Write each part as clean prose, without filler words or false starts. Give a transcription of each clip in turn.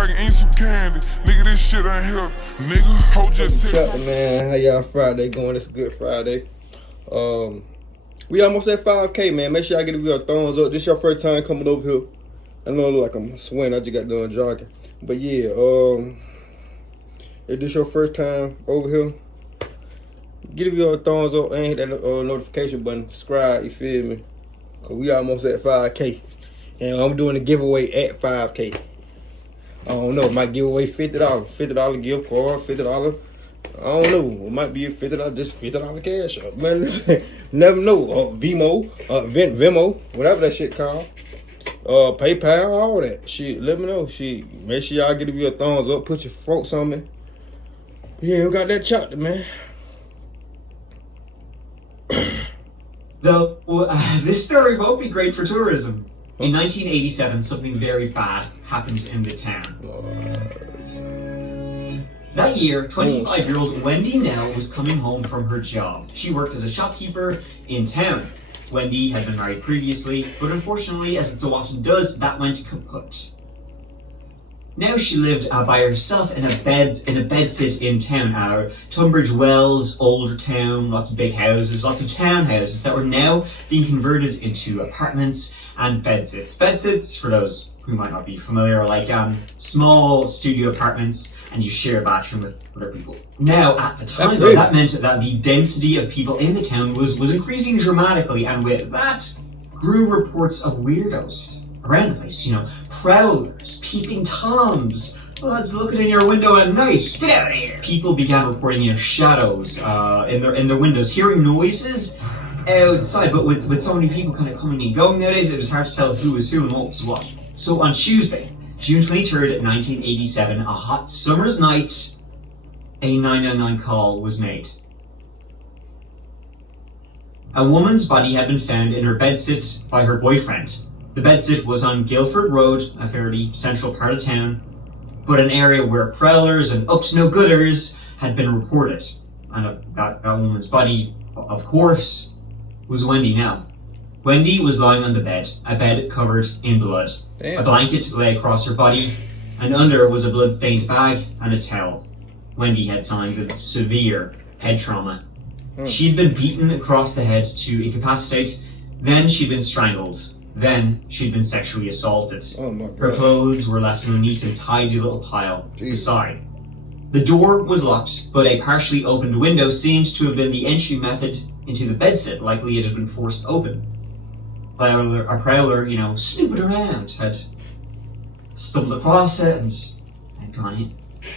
Volkswagen, ain't some candy. Nigga, this shit ain't healthy. Nigga, hold your tits. Man, how y'all Friday going? It's a good Friday. We almost at 5K, man. Make sure y'all give it a thumbs up. This your first time coming over here. I know I look like I'm sweating. I just got done jogging. But yeah, if this your first time over here, give it a thumbs up and hit that notification button. Subscribe, you feel me? Cause we almost at 5K. And I'm doing a giveaway at 5K. I don't know, might give away $50. $50 gift card, $50. I don't know, it might be a $50, just $50 cash up, man. Never know. Venmo, whatever that shit called. PayPal, all that shit. Let me know. Shit, make sure y'all give me a thumbs up. Put your folks on me. Yeah, we got that chapter, man. Though this story won't be great for tourism. In 1987, something very bad happened in the town. That year, 25-year-old Wendy Nell was coming home from her job. She worked as a shopkeeper in town. Wendy had been married previously, but unfortunately, as it so often does, that went kaput. Now she lived by herself in a bedsit in town. Tunbridge Wells, older town, lots of big houses, lots of townhouses that were now being converted into apartments and bedsits. Bedsits, for those who might not be familiar, are like small studio apartments, and you share a bathroom with other people. Now, at the time, though, that meant that the density of people in the town was increasing dramatically, and with that grew reports of weirdos around the place. You know, prowlers, peeping toms, lads looking in your window at night. Get out of here! People began reporting, you know, shadows in their windows, hearing noises outside. But with so many people kind of coming and going nowadays, it was hard to tell who was who and what was what. So on Tuesday, June 23rd, 1987, a hot summer's night, a 999 call was made. A woman's body had been found in her bedsit by her boyfriend. The bedsit was on Guildford Road, a fairly central part of town, but an area where prowlers and up-to-no-gooders had been reported. And that woman's body, of course, was Wendy Nell. Wendy was lying on the bed, a bed covered in blood. Damn. A blanket lay across her body, and under was a blood-stained bag and a towel. Wendy had signs of severe head trauma. She'd been beaten across the head to incapacitate, then she'd been strangled, then she'd been sexually assaulted. Oh my God. Her clothes were left in a neat and tidy little pile beside. The door was locked, but a partially opened window seemed to have been the entry method into the bedsit. Likely it had been forced open. A prowler, you know, snooping around, had stumbled across it and gone in.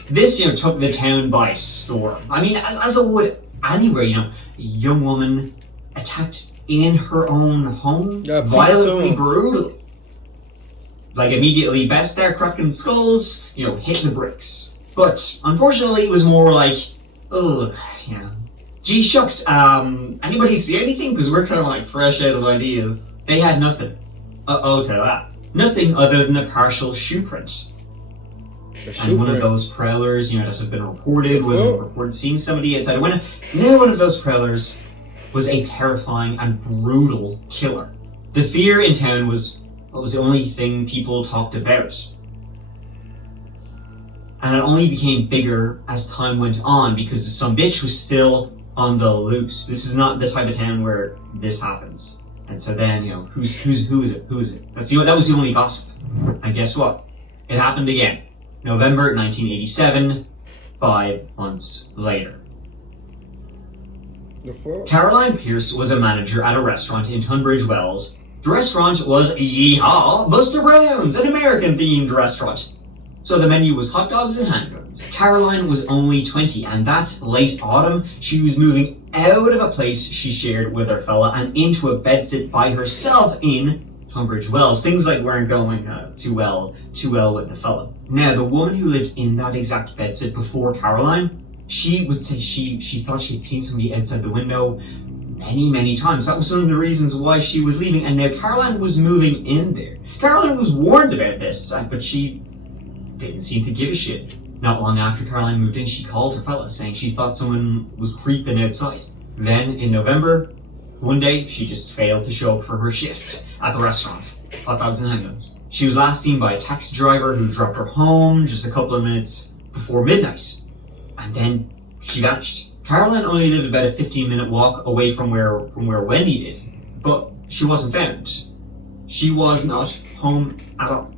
This, you know, took the town by storm. I mean, as it would anywhere, you know, a young woman attacked in her own home, violently, brutally. Like, immediately, best there cracking skulls, you know, hit the bricks. But, unfortunately, it was more like, ugh, you know, gee shucks, anybody see anything? Because we're kind of like fresh out of ideas. They had nothing. To that. Nothing other than a partial shoe print. And one of those prowlers, you know, that had been reported seeing somebody outside a window. Now one of those prowlers was a terrifying and brutal killer. The fear in town was the only thing people talked about. And it only became bigger as time went on because some bitch was still on the loose. This is not the type of town where this happens. And so then, you know, who is it? That was the only gossip. And guess what? It happened again. November 1987, 5 months later. Caroline Pierce was a manager at a restaurant in Tunbridge Wells. The restaurant was Yeehaw Buster Brown's, an American-themed restaurant. So the menu was hot dogs and handguns. Caroline was only 20, and that late autumn, she was moving out of a place she shared with her fella and into a bedsit by herself in Tunbridge Wells. Things like weren't going too well with the fella. Now, the woman who lived in that exact bedsit before Caroline, she would say she thought she had seen somebody outside the window many times. That was one of the reasons why she was leaving, and now Caroline was moving in there. Caroline was warned about this, but she didn't seem to give a shit. Not long after Caroline moved in, she called her fella saying she thought someone was creeping outside. Then, in November, one day, she just failed to show up for her shift at the restaurant. Hot dogs and handguns. She was last seen by a taxi driver who dropped her home just a couple of minutes before midnight. And then she vanished. Caroline only lived about a 15-minute walk away from where Wendy did, but she wasn't found. She was not home at all.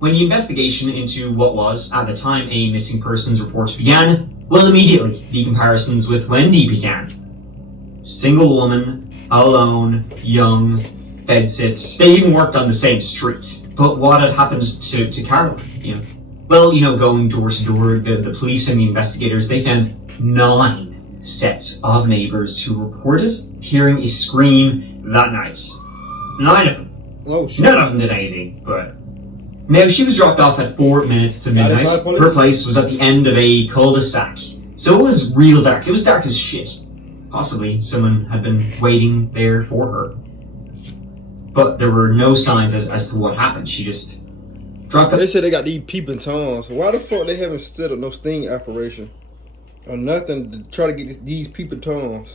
When the investigation into what was, at the time, a missing persons report began, well, immediately the comparisons with Wendy began. Single woman, alone, young, bedsit. They even worked on the same street. But what had happened to Caroline? Well, going door to door, the police and the investigators, they found 9 sets of neighbors who reported hearing a scream that night. 9 of them. Oh, shit. None of them did anything, but... Now, she was dropped off at 4 minutes to midnight. Her place was at the end of a cul-de-sac. So it was real dark. It was dark as shit. Possibly someone had been waiting there for her. But there were no signs as to what happened. She just dropped They up. said they got these peeping toms. Why the fuck they haven't set up no sting operation or nothing to try to get these peeping toms?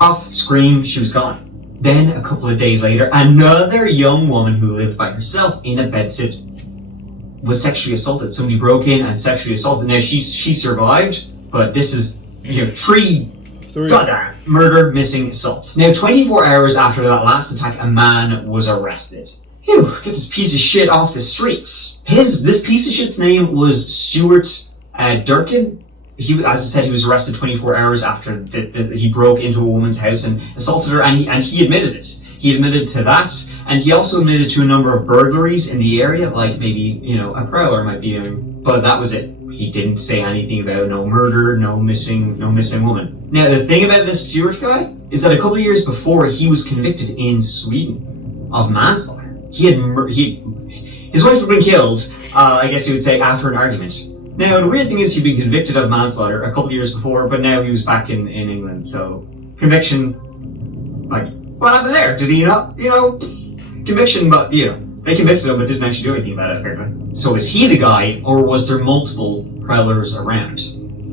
Off, scream, she was gone. Then, a couple of days later, another young woman who lived by herself in a bedsit was sexually assaulted. Somebody broke in and sexually assaulted. Now, she survived, but this is, 3 goddamn murder, missing, assault. Now, 24 hours after that last attack, a man was arrested. Phew, get this piece of shit off the streets. This piece of shit's name was Stuart Durkin. As I said, he was arrested 24 hours after he broke into a woman's house and assaulted her, and he admitted it. He admitted to that, and he also admitted to a number of burglaries in the area, like maybe, a prowler might be him, but that was it. He didn't say anything about no murder, no missing woman. Now, the thing about this Stewart guy is that a couple of years before, he was convicted in Sweden of manslaughter. His wife had been killed, I guess you would say, after an argument. Now, the weird thing is he'd been convicted of manslaughter a couple of years before, but now he was back in England, so conviction, what happened there? Did he not, conviction, but, they convicted him but didn't actually do anything about it, apparently. So is he the guy, or was there multiple prowlers around?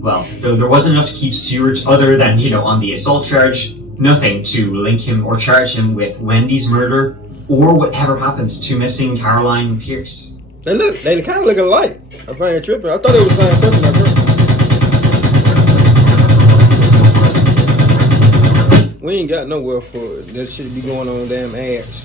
Well, there wasn't enough to keep Stewart other than, on the assault charge, nothing to link him or charge him with Wendy's murder, or whatever happened to missing Caroline Pierce. They kind of look alike. I find it tripping. I thought it was the same person at first. We ain't got nowhere for it. That shit be going on damn ads.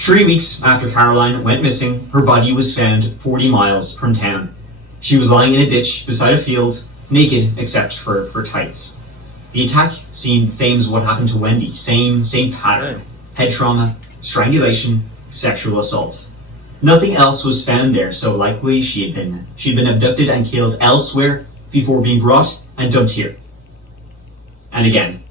3 weeks after Caroline went missing, her body was found 40 miles from town. She was lying in a ditch beside a field, naked except for her tights. The attack seemed the same as what happened to Wendy. Same pattern. Head trauma, strangulation, sexual assault. Nothing else was found there, so likely she'd been abducted and killed elsewhere before being brought and dumped here. And again,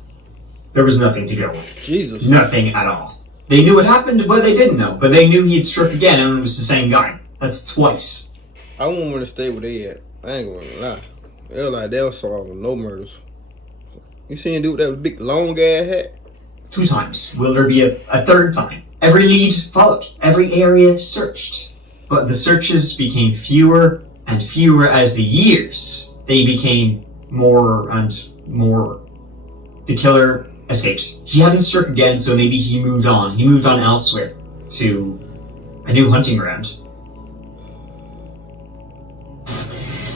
there was nothing to go on. Jesus. Nothing at all. They knew what happened, but they didn't know. But they knew he had struck again, and it was the same guy. That's twice. I wouldn't want to stay where they at. I ain't gonna lie. They're like, they'll solve no murders. You seen a dude with that big long ass hat? 2 times. Will there be a third time? Every lead followed. Every area searched. But the searches became fewer and fewer as the years. They became more and more. The killer escaped. He hadn't struck again, so maybe he moved on. He moved on elsewhere to a new hunting ground.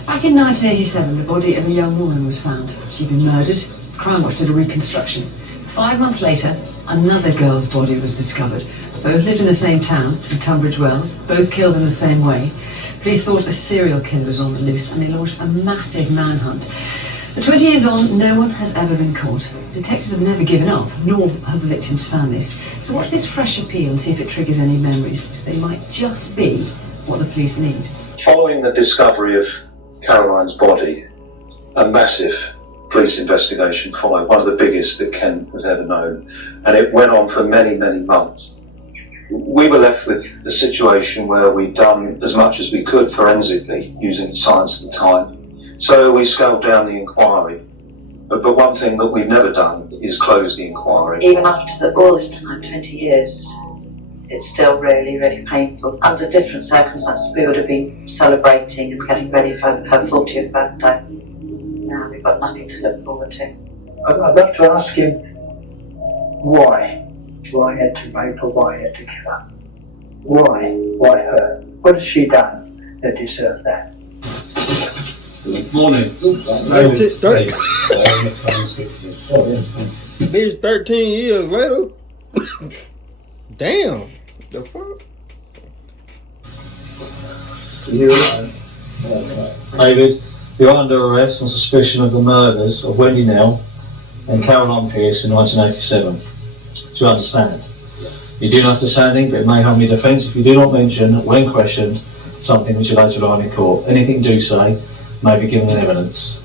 Back in 1987, the body of a young woman was found. She'd been murdered. Crime Watch did a reconstruction. 5 months later, another girl's body was discovered. Both lived in the same town, in Tunbridge Wells, both killed in the same way. Police thought a serial killer was on the loose, and they launched a massive manhunt. But 20 years on, no one has ever been caught. Detectives have never given up, nor have the victims' families. So watch this fresh appeal and see if it triggers any memories, because they might just be what the police need. Following the discovery of Caroline's body, a massive police investigation followed, one of the biggest that Kent has ever known, and it went on for many, many months. We were left with a situation where we'd done as much as we could forensically using science at the time, so we scaled down the inquiry. But one thing that we've never done is close the inquiry. Even after all this time, 20 years, it's still really, really painful. Under different circumstances, we would have been celebrating and getting ready for her 40th birthday. Now we've got nothing to look forward to. I'd love to ask him Why? Why had to rape her? Why had to kill her? Why? Why her? What has she done that deserved that? Morning. Bitch, 13 years later. Damn. The fuck? David, you're under arrest on suspicion of the murders of Wendy Nell and Caroline Pierce in 1987. Do you understand? You do not have to say anything, but it may harm your defence if you do not mention, when questioned, something which you later lie in court. Anything you do say may be given in evidence.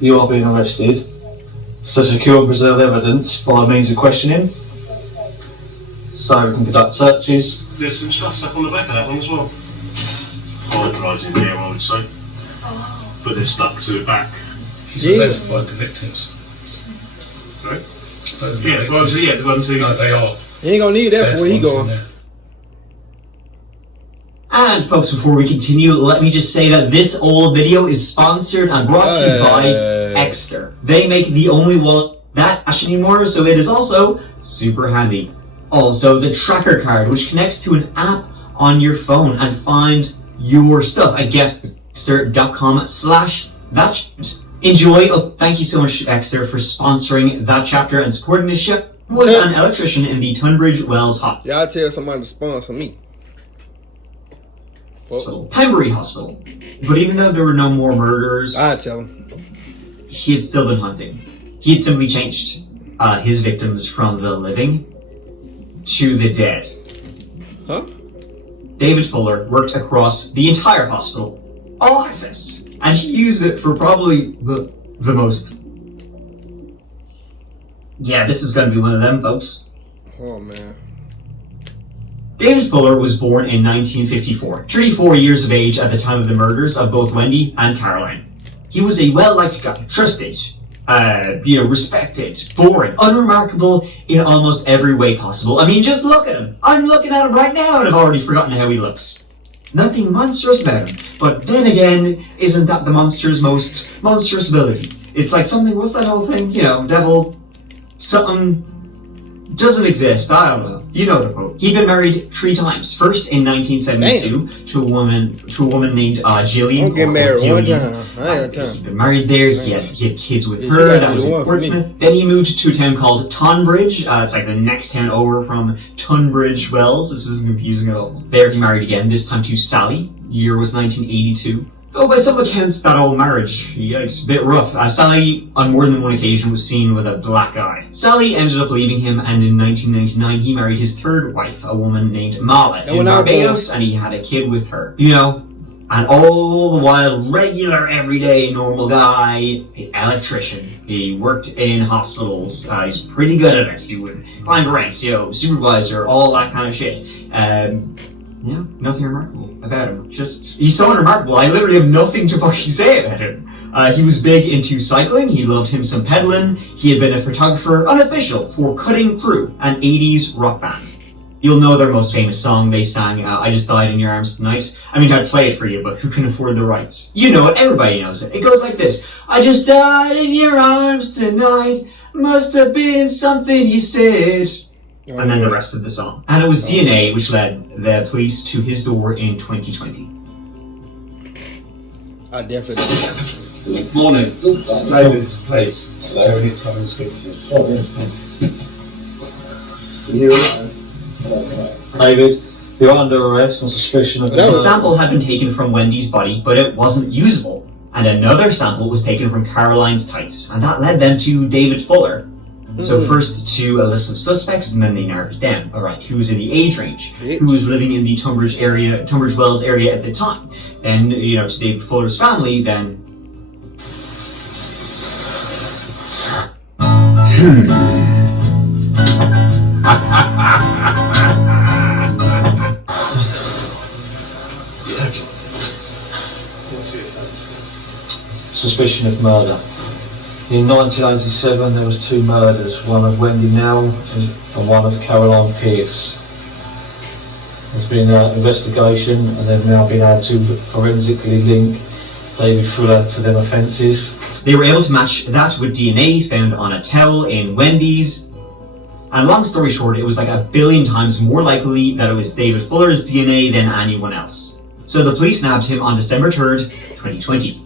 You are being arrested to secure and preserve evidence by means of questioning, so we can conduct searches. There's some stuff on the back of that one as well. Polarising there, I would say. But they're stuck to the back. He's identified the victims. Sorry? Those are the Yeah, victims. well, the ones who... No, they are. He ain't gonna need that before he going. And folks, before we continue, let me just say that this old video is sponsored and brought to you by Exter. They make the only wallet that cash anymore, so it is also super handy. Also, the tracker card, which connects to an app on your phone and finds your stuff at Exter.com/that. Enjoy. Oh, thank you so much, Exter, for sponsoring that chapter and supporting this show. Was an electrician in the Tunbridge Wells Hospital. Y'all tell somebody to sponsor me. Pembury Hospital. But even though there were no more murders, I tell him. He had still been hunting. He had simply changed his victims from the living to the dead. Huh? David Fuller worked across the entire hospital, all access, and he used it for probably the most. Yeah, this is going to be one of them, folks. Oh, man. David Fuller was born in 1954, 34 years of age at the time of the murders of both Wendy and Caroline. He was a well-liked guy, trusted, respected, boring, unremarkable in almost every way possible. I mean, just look at him. I'm looking at him right now and I've already forgotten how he looks. Nothing monstrous about him. But then again, isn't that the monster's most monstrous ability? It's like something, what's that whole thing? Devil, something doesn't exist. I don't know. You know the quote. He'd been married 3 times. First in 1972 to a woman named Jillian. Don't get married one time. I ain't got time. He'd been married there. He had kids with her. That was in Portsmouth. Then he moved to a town called Tonbridge. It's like the next town over from Tunbridge Wells. This isn't confusing at all. There he married again. This time to Sally. Year was 1982. Oh, by some accounts, that old marriage, yikes, a bit rough. Sally, on more than one occasion, was seen with a black eye. Sally ended up leaving him, and in 1999, he married his 3rd wife, a woman named Mala, in Barbados, and he had a kid with her. And all the while, regular, everyday, normal guy, electrician. He worked in hospitals. He's pretty good at it. He would climb the ranks, supervisor, all that kind of shit. Nothing remarkable about him. He's so unremarkable, I literally have nothing to fucking say about him. He was big into cycling, he loved him some pedaling, he had been a photographer, unofficial, for Cutting Crew, an 80s rock band. You'll know their most famous song. They sang, I Just Died in Your Arms Tonight. I mean, I'd play it for you, but who can afford the rights? You know it, everybody knows it. It goes like this. I just died in your arms tonight, must have been something you said. And then the rest of the song. And it was DNA which led the police to his door in 2020. I definitely. Morning. David's place. Hello. He's coming to speak to you. David, you're under arrest on suspicion of... A sample had been taken from Wendy's body, but it wasn't usable. And another sample was taken from Caroline's tights. And that led them to David Fuller. So first to a list of suspects, and then they narrowed it down. Alright, who was in the age range? Who was living in the Tunbridge Wells area at the time? And, to David Fuller's family, then... Suspicion of murder. In 1987, there was 2 murders, one of Wendy Nell and one of Caroline Pierce. There's been an investigation, and they've now been able to forensically link David Fuller to them offences. They were able to match that with DNA found on a towel in Wendy's And long story short, it was like 1 billion times more likely that it was David Fuller's DNA than anyone else. So the police nabbed him on December 3rd, 2020.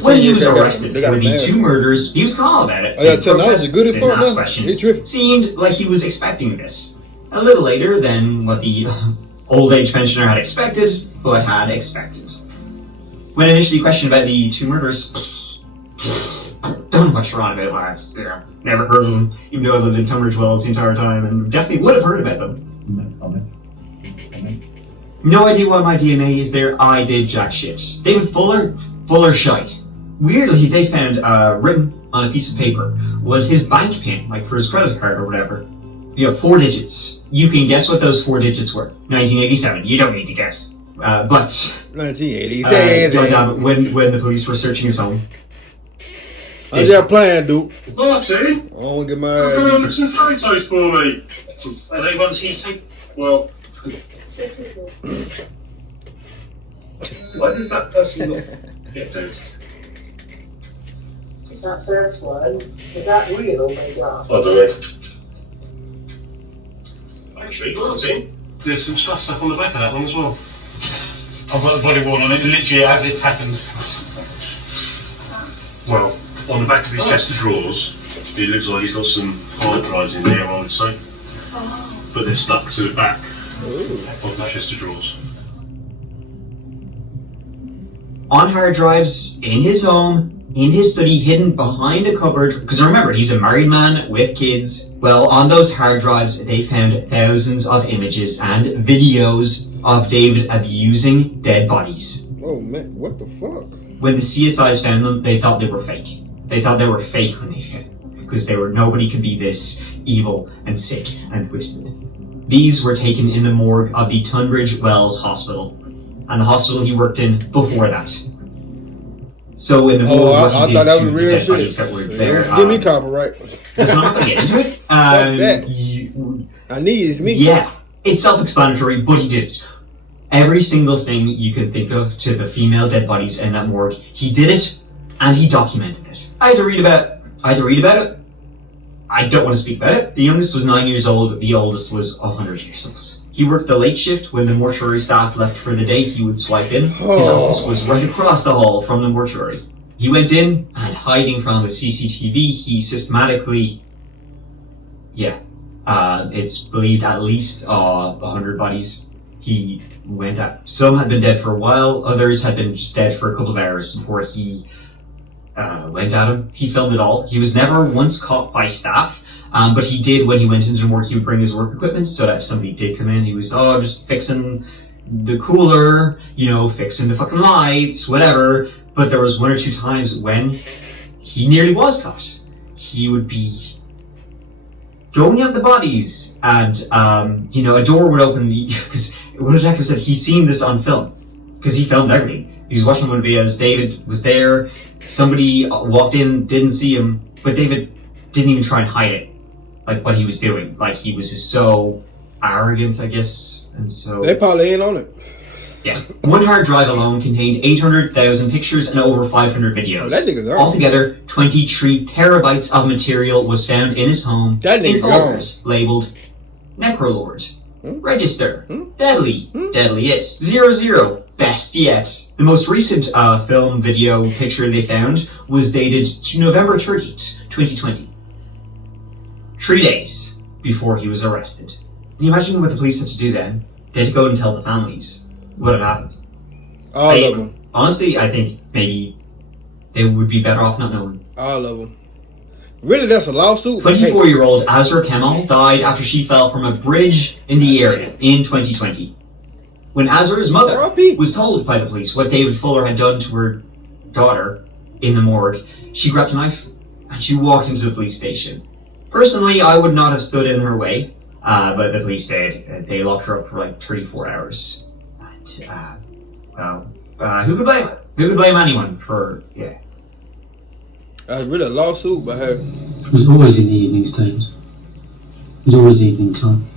When he was arrested for the 2 murders, he was calm about it. Yeah, technology good as fuck now. Questions. Seemed like he was expecting this. A little later than what the old age pensioner had expected, but had expected. When initially questioned about the 2 murders, don't know much wrong about it, lads. Yeah, never heard of them, even though I lived in Tunbridge Wells the entire time, and definitely would have heard about them. No idea why my DNA is there. I did jack shit. David Fuller shite. Weirdly, they found written on a piece of paper was his bank pin, like for his credit card or whatever. 4 digits. You can guess what those 4 digits were. 1987. You don't need to guess. But 1987. When the police were searching his home. I just playing, dude. Martin, I don't want to get my come and look some photos for me. Are they ones he take? Well, why does that person not get those? That first one, is that real or made up? I don't know. Actually, Martin, there's some stuff on the back of that one as well. I've got the body worn on it, literally as it's happened. Well, on the back of his chest of drawers, it looks like he's got some hard drives in there, I would say. But they're stuck to the back of the chest of drawers. On hard drives, in his home, in his study, hidden behind a cupboard, because remember, he's a married man with kids. Well, on those hard drives, they found thousands of images and videos of David abusing dead bodies. Oh man, what the fuck? When the CSIs found them, they thought they were fake. They thought they were fake when they found them, because nobody could be this evil and sick and twisted. These were taken in the morgue of the Tunbridge Wells Hospital, and the hospital he worked in before that. So in the morgue, I thought that was real shit. That were there, Give me copyright. That's not going to get into it. I need is me. Yeah, it's self-explanatory, but he did it. Every single thing you could think of to the female dead bodies in that morgue, he did it, and he documented it. I had to read about it. I don't want to speak about it. The youngest was 9 years old. The oldest was 100 years old. He worked the late shift. When the mortuary staff left for the day, he would swipe in. His office was right across the hall from the mortuary. He went in, and hiding from the CCTV, he systematically... it's believed at least 100 bodies. He went at. Some had been dead for a while, others had been just dead for a couple of hours before he went at him. He filmed it all. He was never once caught by staff, but he did, when he went into the work, he would bring his work equipment, so that if somebody did come in, he was, just fixing the cooler, fixing the fucking lights, whatever. But there was 1 or 2 times when he nearly was caught. He would be going at the bodies, and a door would open, because one detective said he's seen this on film, because he filmed everything. He was watching one of the videos, David was there, somebody walked in, didn't see him, but David didn't even try and hide it, like what he was doing. Like, he was just so arrogant, I guess, and so... They probably ain't on it. Yeah. One hard drive alone contained 800,000 pictures and over 500 videos. That nigga's on. Altogether, 23 terabytes of material was found in his home in folders labeled Necrolord, Register, Deadly, Deadliest, 00, Best Yet. The most recent film video picture they found was dated to November 30th, 2020. 3 days before he was arrested. Can you imagine what the police had to do then? They had to go and tell the families what had happened. All of them. Honestly, I think maybe they would be better off not knowing. All of them. Really, that's a lawsuit? 24-year-old Azra Kemal died after she fell from a bridge in the area in 2020. When Azra's mother was told by the police what David Fuller had done to her daughter in the morgue, she grabbed a knife and she walked into the police station. Personally, I would not have stood in her way, but the police did. They locked her up for like 34 hours. Who could blame her? Who could blame anyone for, That's really a lawsuit by her. It was always in the evenings, Dave. It was always evening time.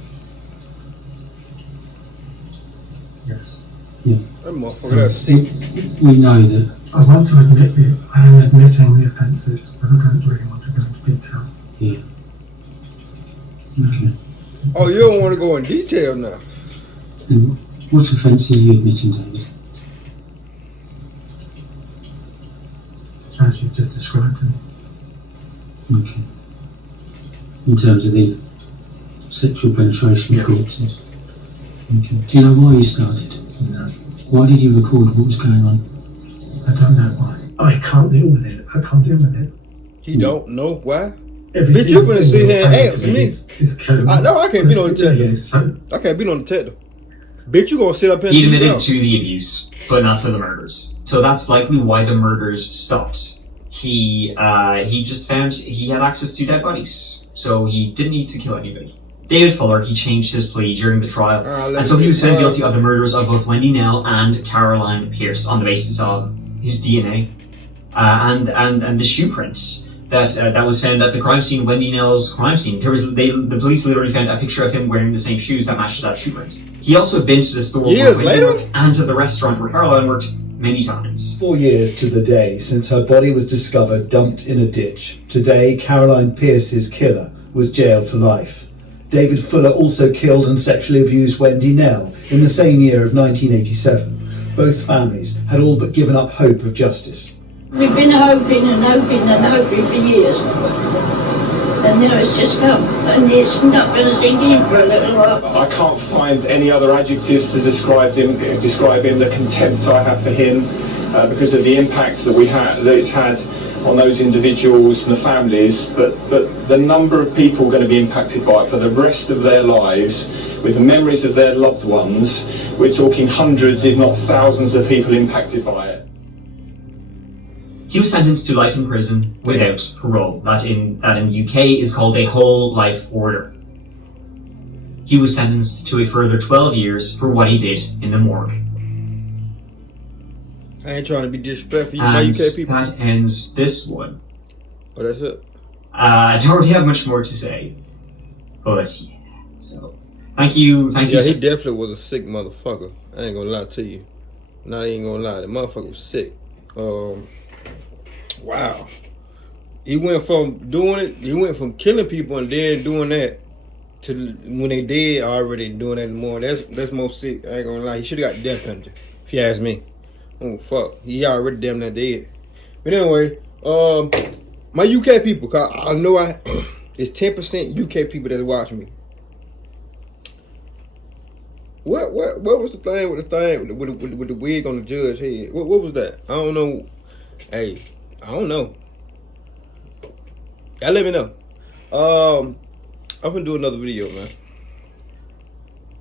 Yes. Yeah. That motherfucker, that's sick. We know that. I want to admit it. I am admitting the offences, but I don't really want to go into detail. Yeah. Okay. Oh, you don't want to go in detail now. And what offence are you admitting, David? As you've just described them. Okay. In terms of the sexual penetration of corpses. Okay. Do you know why you started? No. Why did you record what was going on? I don't know why. I can't deal with it. I can't deal with it. He don't know why? Every Bitch, you single finna thing sit you're here and saying ask to me. is killing me. I know I can't be no detective. So, I can't be no detective. Bitch, you gonna sit up here He and admitted to the abuse, but not for the murders. So that's likely why the murders stopped. He just found he had access to dead bodies, so he didn't need to kill anybody. David Fuller, he changed his plea during the trial, and so he was found guilty of the murders of both Wendy Nell and Caroline Pierce on the basis of his DNA and the shoe prints that was found at the crime scene, Wendy Nell's crime scene. The police literally found a picture of him wearing the same shoes that matched that shoe print. He also had been to the store where Wendy worked and to the restaurant where Caroline worked many times. 4 years to the day since her body was discovered dumped in a ditch. Today, Caroline Pierce's killer was jailed for life. David Fuller also killed and sexually abused Wendy Nell in the same year of 1987. Both families had all but given up hope of justice. We've been hoping and hoping and hoping for years. And now it's just come. And it's not going to sink in for a little while. I can't find any other adjectives to describe him, the contempt I have for him, because of the impact that it's had on those individuals and the families, but the number of people going to be impacted by it for the rest of their lives, with the memories of their loved ones, we're talking hundreds, if not thousands of people impacted by it. He was sentenced to life in prison without parole. That in the UK is called a whole life order. He was sentenced to a further 12 years for what he did in the morgue. I ain't trying to be disrespectful. You And UK people. that ends this one. Oh, that's it. I don't really have much more to say, but yeah. So thank you. Yeah, he definitely was a sick motherfucker. I ain't gonna lie to you. Not even gonna lie. The motherfucker was sick. Wow. He went from doing it. He went from killing people and then doing that to when they dead already doing that more. That's more sick. I ain't gonna lie. He should have got the death penalty. If you ask me. Oh fuck. He already damn near dead. But anyway, my UK people, cause I know it's 10% UK people that watch me. What was the thing with the wig on the judge's head? What was that? I don't know. Hey, I don't know. Y'all let me know. I'm gonna do another video, man.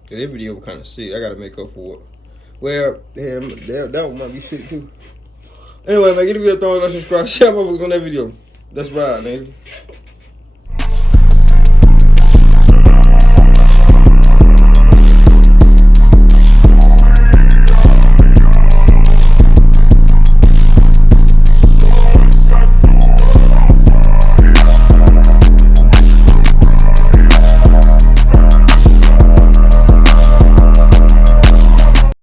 Yeah, this video was kind of sick. I gotta make up for it. Well, damn, that one might be sick too. Anyway, man, give me a thumbs up, subscribe, share my books on that video. That's right, nigga.